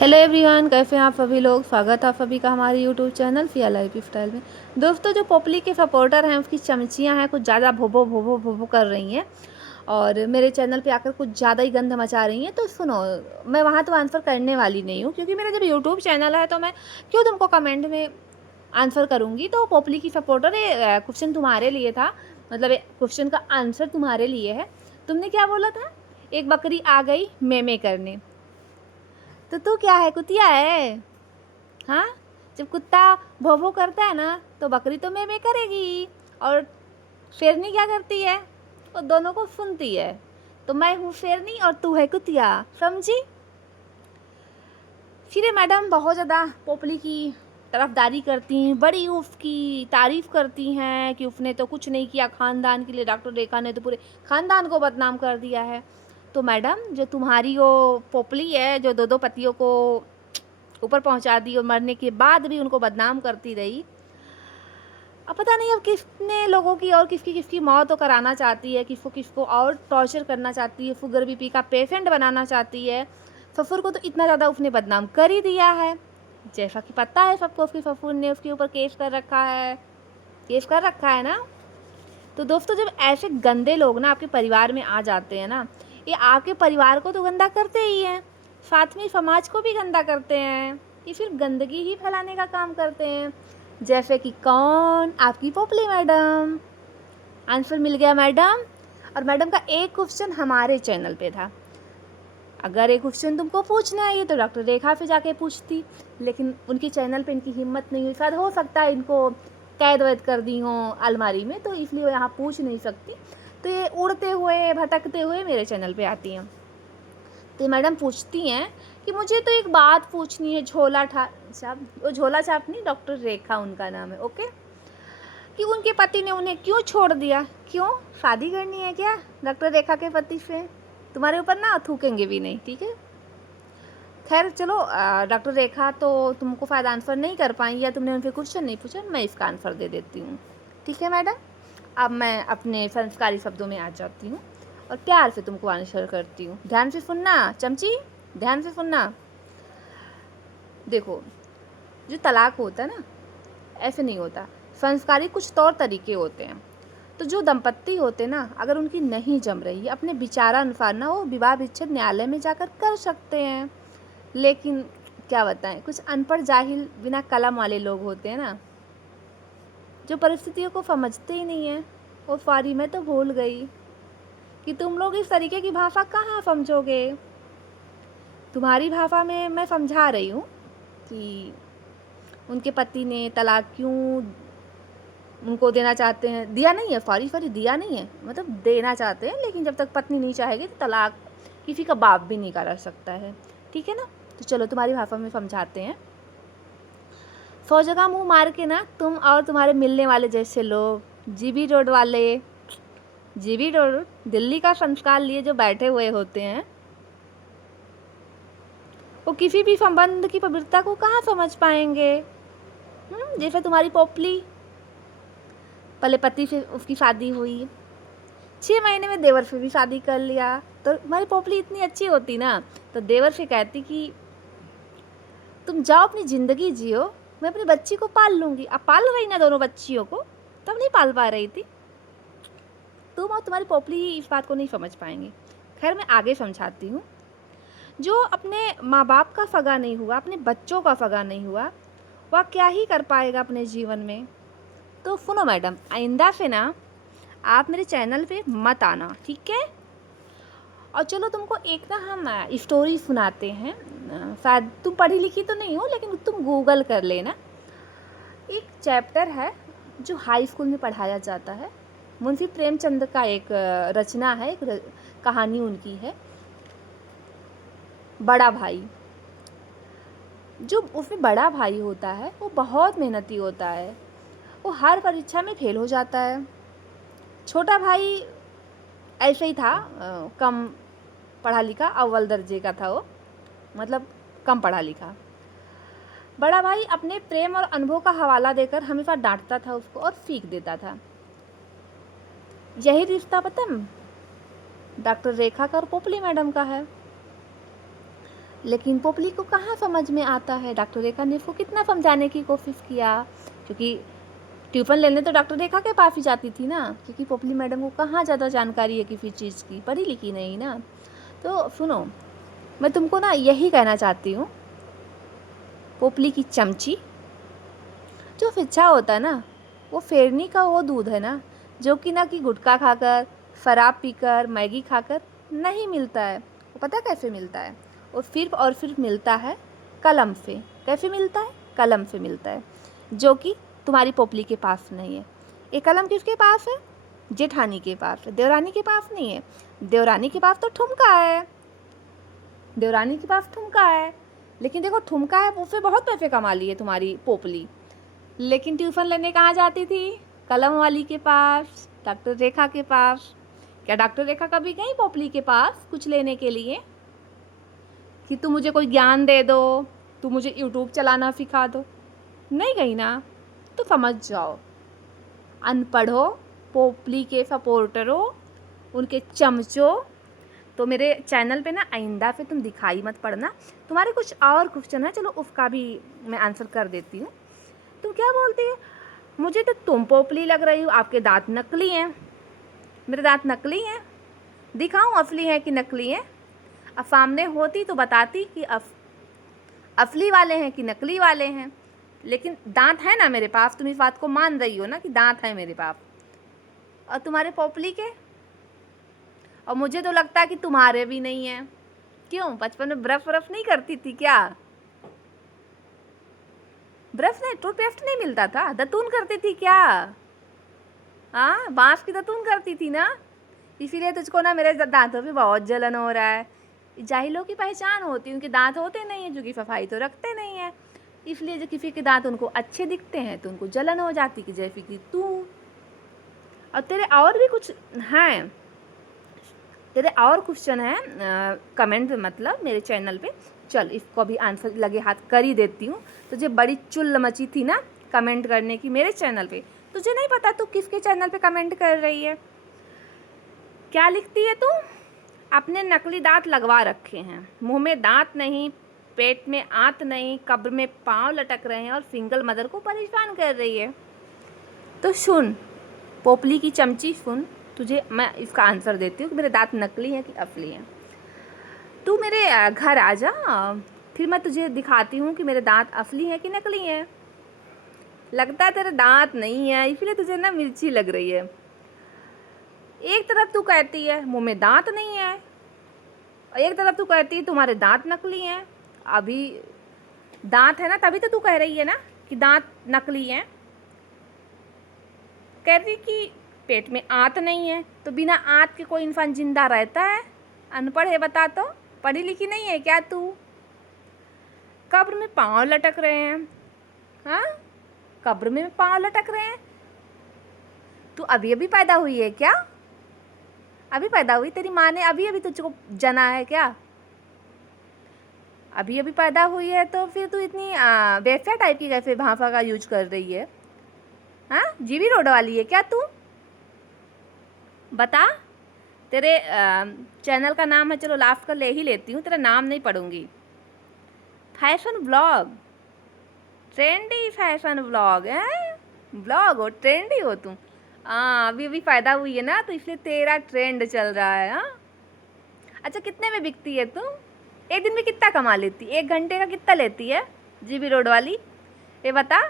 Hello everyone, कैसे हैं आप सभी लोग। स्वागत है आप सभी का हमारे यूट्यूब चैनल फिया लाइफ स्टाइल में। दोस्तों, जो पोपली के सपोर्टर हैं उसकी चमचियां हैं कुछ ज़्यादा भोभो भोभो भोभो कर रही हैं और मेरे चैनल पे आकर कुछ ज़्यादा ही गंद मचा रही हैं। तो सुनो, मैं वहाँ तो आंसर करने वाली नहीं हूँ, क्योंकि मेरा जब यूट्यूब चैनल है तो मैं क्यों तुमको कमेंट में आंसर करूँगी। तो पोपली की सपोर्टर, ये क्वेश्चन तुम्हारे लिए था, मतलब क्वेश्चन का आंसर तुम्हारे लिए है। तुमने क्या बोला था? एक बकरी आ गई मेमे करने। तो तू क्या है, कुतिया है? हाँ, जब कुत्ता भौ भौ करता है ना तो बकरी तो मैं करेगी, और शेरनी क्या करती है? वो दोनों को सुनती है। तो मैं हूँ शेरनी और तू है कुतिया, समझी? फिर मैडम बहुत ज़्यादा पोपली की तरफदारी करती हैं, बड़ी उसकी तारीफ़ करती हैं कि उसने तो कुछ नहीं किया ख़ानदान के लिए, डॉक्टर रेखा ने तो पूरे ख़ानदान को बदनाम कर दिया है। तो मैडम, जो तुम्हारी वो पोपली है जो दो दो पतियों को ऊपर पहुंचा दी और मरने के बाद भी उनको बदनाम करती रही, अब पता नहीं अब किसने लोगों की और किसकी किसकी मौत तो कराना चाहती है, किसको किसको और टॉर्चर करना चाहती है, शुगर बीपी का पेशेंट बनाना चाहती है। ससुर को तो इतना ज़्यादा उसने बदनाम कर ही दिया है, जैसा कि पता है सबको, उसके ससुर ने उसके ऊपर केस कर रखा है, केस कर रखा है ना। तो दोस्तों, जब ऐसे गंदे लोग ना आपके परिवार में आ जाते हैं ना, ये आपके परिवार को तो गंदा करते ही हैं, साथ में समाज को भी गंदा करते हैं। ये सिर्फ गंदगी ही फैलाने का काम करते हैं। जैसे कि कौन? आपकी पोपली मैडम। आंसर मिल गया मैडम। और मैडम का एक क्वेश्चन हमारे चैनल पे था। अगर एक क्वेश्चन तुमको पूछना है ये तो डॉक्टर रेखा से जाके पूछती, लेकिन उनके चैनल पे इनकी हिम्मत नहीं हुई। शायद हो सकता है इनको कैद वैद कर दी हो अलमारी में, तो इसलिए वो यहाँ पूछ नहीं सकती। तो ये उड़ते हुए भटकते हुए मेरे चैनल पे आती हैं। तो मैडम पूछती हैं कि मुझे तो एक बात पूछनी है, झोला छाप, वो झोला छाप नहीं, डॉक्टर रेखा उनका नाम है, ओके, कि उनके पति ने उन्हें क्यों छोड़ दिया? क्यों? शादी करनी है क्या डॉक्टर रेखा के पति से? तुम्हारे ऊपर ना थूकेंगे भी नहीं, ठीक है? खैर चलो, डॉक्टर रेखा तो तुमको शायद आंसर नहीं कर पाई, या तुमने उनसे क्वेश्चन नहीं पूछा, मैं इसका आंसर दे देती हूँ। ठीक है मैडम, अब मैं अपने संस्कारी शब्दों में आ जाती हूँ और प्यार से तुमको आंसर करती हूँ। ध्यान से सुनना चमची, ध्यान से सुनना। देखो, जो तलाक होता है ना, ऐसे नहीं होता। संस्कारी कुछ तौर तरीके होते हैं। तो जो दंपत्ति होते ना, अगर उनकी नहीं जम रही है, अपने विचारानुसार ना वो विवाह विच्छेद न्यायालय में जाकर कर सकते हैं। लेकिन क्या बताएं, कुछ अनपढ़ जाहिल बिना कलम वाले लोग होते हैं ना, जो परिस्थितियों को समझते ही नहीं है। वो सारी मैं तो भूल गई कि तुम लोग इस तरीके की भाषा कहाँ समझोगे। तुम्हारी भाषा में मैं समझा रही हूँ कि उनके पति ने तलाक क्यों उनको देना चाहते हैं, दिया नहीं है, सॉरी दिया नहीं है, मतलब देना चाहते हैं, लेकिन जब तक पत्नी नहीं चाहेगी तो तलाक किसी का बाप भी नहीं करा सकता है, ठीक है ना। तो चलो तुम्हारी भाषा में समझाते हैं। 100 जगह मुँह मार के ना, तुम और तुम्हारे मिलने वाले जैसे लोग, जीबी रोड वाले, जीबी रोड दिल्ली का संस्कार लिए जो बैठे हुए होते हैं, वो किसी भी संबंध की पवित्रता को कहाँ समझ पाएंगे। जैसे तुम्हारी पोपली, पहले पति से उसकी शादी हुई, 6 महीने में देवर से भी शादी कर लिया। तो तुम्हारी पोपली इतनी अच्छी होती ना, तो देवर से कहती कि तुम जाओ अपनी ज़िंदगी जियो, मैं अपनी बच्ची को पाल लूँगी। अब पाल रही ना दोनों बच्चियों को, तब नहीं पाल पा रही थी। तुम और तुम्हारी पोपली इस बात को नहीं समझ पाएंगे। खैर, मैं आगे समझाती हूँ। जो अपने माँ बाप का सगा नहीं हुआ, अपने बच्चों का सगा नहीं हुआ, वह क्या ही कर पाएगा अपने जीवन में। तो सुनो मैडम, आइंदा से ना आप मेरे चैनल पे मत आना, ठीक है? और चलो तुमको एक ना हम स्टोरी सुनाते हैं। शायद तुम पढ़ी लिखी तो नहीं हो, लेकिन तुम गूगल कर लेना। एक चैप्टर है जो हाई स्कूल में पढ़ाया जाता है। मुंशी प्रेमचंद का एक रचना है, एक कहानी उनकी है, बड़ा भाई। जो उसमें बड़ा भाई होता है वो बहुत मेहनती होता है, वो हर परीक्षा में फेल हो जाता है। छोटा भाई ऐसे ही था, कम पढ़ा लिखा, अव्वल दर्जे का था वो, मतलब कम पढ़ा लिखा। बड़ा भाई अपने प्रेम और अनुभव का हवाला देकर हमेशा डांटता था उसको और सीख देता था। यही रिश्ता पता डॉक्टर रेखा का और पोपली मैडम का है। लेकिन पोपली को कहाँ समझ में आता है। डॉक्टर रेखा ने उसको कितना समझाने की कोशिश किया, क्योंकि ट्यूशन लेने तो डॉक्टर रेखा के पास ही जाती थी ना, क्योंकि पोपली मैडम को कहाँ ज़्यादा जानकारी है किसी चीज़ की, पढ़ी लिखी नहीं ना। तो सुनो, मैं तुमको ना यही कहना चाहती हूँ, पोपली की चमची, जो फिच्छा होता है ना, वो फेरनी का वो दूध है ना, जो कि ना कि गुटखा खाकर, शराब पीकर, मैगी खाकर नहीं मिलता है। वो पता कैसे मिलता है? वो सिर्फ मिलता है कलम से। कैसे मिलता है? कलम से मिलता है, जो कि तुम्हारी पोपली के पास नहीं है। ये कलम किसके पास है? जेठानी के पास है, देवरानी के पास नहीं है। देवरानी के पास तो ठुमका है, देवरानी के पास ठुमका है, लेकिन देखो ठुमका है, उससे बहुत पैसे कमा लिए तुम्हारी पोपली। लेकिन ट्यूशन लेने कहाँ जाती थी? कलम वाली के पास, डॉक्टर रेखा के पास। क्या डॉक्टर रेखा कभी गई पोपली के पास कुछ लेने के लिए कि तुम मुझे कोई ज्ञान दे दो, तुम मुझे यूट्यूब चलाना सिखा दो? नहीं गई ना। तो समझ जाओ, अनपढ़ो, पोपली के सपोर्टरों, उनके चमचों, तो मेरे चैनल पे ना आइंदा पे तुम दिखाई मत पड़ना। तुम्हारे कुछ और क्वेश्चन है, चलो उसका भी मैं आंसर कर देती हूँ। तुम क्या बोलती है? मुझे तो तुम पोपली लग रही हो, आपके दांत नकली हैं। मेरे दांत नकली हैं? दिखाऊं असली हैं कि नकली हैं? अब सामने होती तो बताती कि असली वाले हैं कि नकली वाले हैं। लेकिन दांत है ना मेरे पास, तुम इस बात को मान रही हो ना कि दांत है मेरे पास, और तुम्हारे पोपली के, और मुझे तो लगता है कि तुम्हारे भी नहीं है। क्यों, बचपन में ब्रश व्रश नहीं करती थी क्या? ब्रश नहीं, टूथपेस्ट नहीं मिलता था, दतून करती थी क्या? हाँ, बांस की दतून करती थी ना, इसीलिए तुझको ना मेरे दांतों पे बहुत जलन हो रहा है। जाहिलों की पहचान होती है, उनके दांत होते नहीं हैं, जो कि सफाई तो रखते नहीं हैं, इसलिए जो किसी के दांत उनको अच्छे दिखते हैं तो उनको जलन हो जाती कि जैसे कि तू। और तेरे और भी कुछ हैं, तेरे और क्वेश्चन हैं कमेंट मतलब मेरे चैनल पे, चल इसको भी आंसर लगे हाथ कर ही देती हूँ। तुझे बड़ी चुल्ल मची थी ना कमेंट करने की मेरे चैनल पे, तुझे नहीं पता तू किसके चैनल पे कमेंट कर रही है? क्या लिखती है तू? अपने नकली दांत लगवा रखे हैं, मुंह में दांत नहीं, पेट में आंत नहीं, कब्र में पाँव लटक रहे हैं, और सिंगल मदर को परेशान कर रही है। तो सुन पोपली की चमची, सुन, तुझे मैं इसका आंसर देती हूँ कि मेरे दांत नकली हैं कि असली हैं। तू मेरे घर आ जा, फिर मैं तुझे दिखाती हूँ कि मेरे दांत असली हैं कि नकली हैं। लगता है तेरे दांत नहीं है, इसलिए तुझे ना मिर्ची लग रही है। एक तरफ तू कहती है मुंह में दांत नहीं है, और एक तरफ तू कहती है तुम्हारे दांत नकली हैं। अभी दांत है ना, तभी तो तू कह रही है ना कि दांत नकली हैं। कह रही कि पेट में आंत नहीं है, तो बिना आंत के कोई इंसान जिंदा रहता है? अनपढ़ है बता, तो पढ़ी लिखी नहीं है क्या तू? कब्र में पाँव लटक रहे हैं, हाँ, कब्र में पाँव लटक रहे हैं। तू अभी अभी पैदा हुई है क्या? अभी पैदा हुई? तेरी माँ ने अभी अभी तुझको जना है क्या? अभी अभी पैदा हुई है तो फिर तू इतनी वेफ्या टाइप की कैसे भाषा का यूज कर रही है? हाँ, जीवी रोड वाली है क्या तू? बता। तेरे चैनल का नाम है, चलो लास्ट कर ले ही लेती हूँ, तेरा नाम नहीं पढ़ूंगी। Fashion blog, trendy fashion blog है, ब्लॉग हो, ट्रेंडी हो तुम। हाँ, अभी अभी पैदा हुई है ना, तो इसलिए तेरा ट्रेंड चल रहा है। हाँ, अच्छा, कितने में बिकती है तुम? एक दिन में कितना कमा लेती? 1 घंटे का कितना लेती है जीबी रोड वाली, ये बता।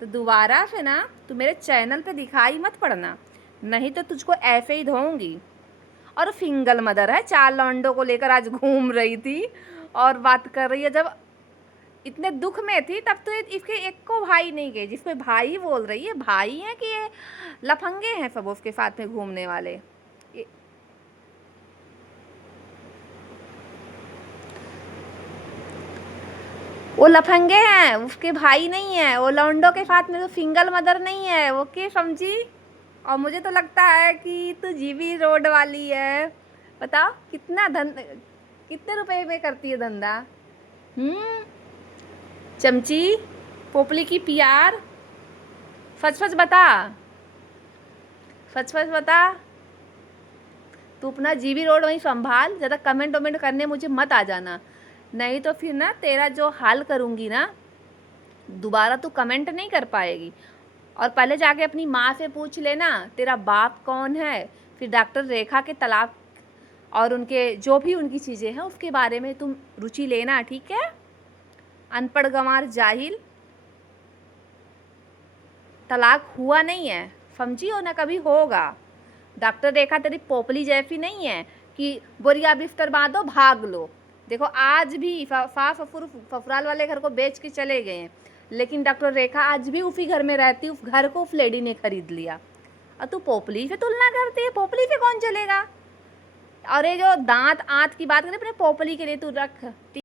तो दोबारा से ना तू मेरे चैनल पे दिखाई मत पड़ना, नहीं तो तुझको ऐसे ही धोऊंगी। और सिंगल मदर है, 4 लौंडों को लेकर आज घूम रही थी और बात कर रही है। जब इतने दुख में थी तब तो इसके एक को भाई नहीं गए, जिसको भाई बोल रही है, भाई हैं कि ये लफंगे हैं सब उसके साथ में घूमने वाले? वो लफंगे हैं, उसके भाई नहीं है, वो लौंडों के साथ में तो सिंगल मदर नहीं है, वो के समझी? और मुझे तो लगता है कि तू जीबी रोड वाली है। बताओ कितने रुपए में करती है धंधा? चमची, पोपली की प्यार, सच सच बता, सच सच बता। तू अपना जीबी रोड वहीं संभाल, ज़्यादा कमेंट वमेंट करने मुझे मत आ जाना, नहीं तो फिर ना तेरा जो हाल करूँगी ना, दोबारा तू कमेंट नहीं कर पाएगी। और पहले जाके अपनी माँ से पूछ लेना तेरा बाप कौन है, फिर डॉक्टर रेखा के तलाक और उनके जो भी उनकी चीज़ें हैं उसके बारे में तुम रुचि लेना, ठीक है? अनपढ़ गंवार जाहिल, तलाक हुआ नहीं है, समझी हो ना, कभी होगा। डॉक्टर रेखा तेरी पोपली जैसी नहीं है कि बोरिया बिस्तर बांधो भाग लो। देखो आज भी ससुराल वाले घर को बेच के चले गए हैं, लेकिन डॉक्टर रेखा आज भी उसी घर में रहती, उस घर को उस लेडी ने खरीद लिया। और तू पोपली से तुलना करती है, पोपली से कौन चलेगा? और ये जो दांत आंत की बात करें, अपने पोपली के लिए तू रख।